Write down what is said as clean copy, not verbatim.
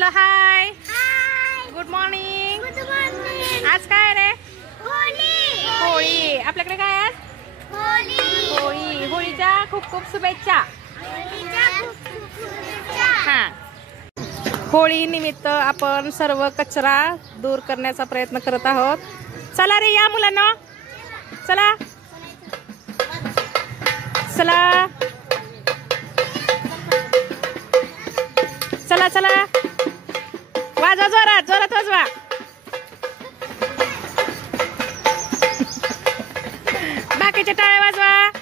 चलो hi hi good morning. Good morning. आज काय रे? होळी। होळी। आपल्याकडे काय आहे? होळी। होळी। होळीच्या खूप खूप शुभेच्छा। होळीच्या खूप शुभेच्छा। हा, होळी निमित्त आपण सर्व कचरा दूर करण्याचा प्रयत्न करत आहोत। चला रे या मुलांनो, चला चला चला चला, वाजवा जोरात जोरात वाजवा। बाकीच्या टाळ्या वाजवा।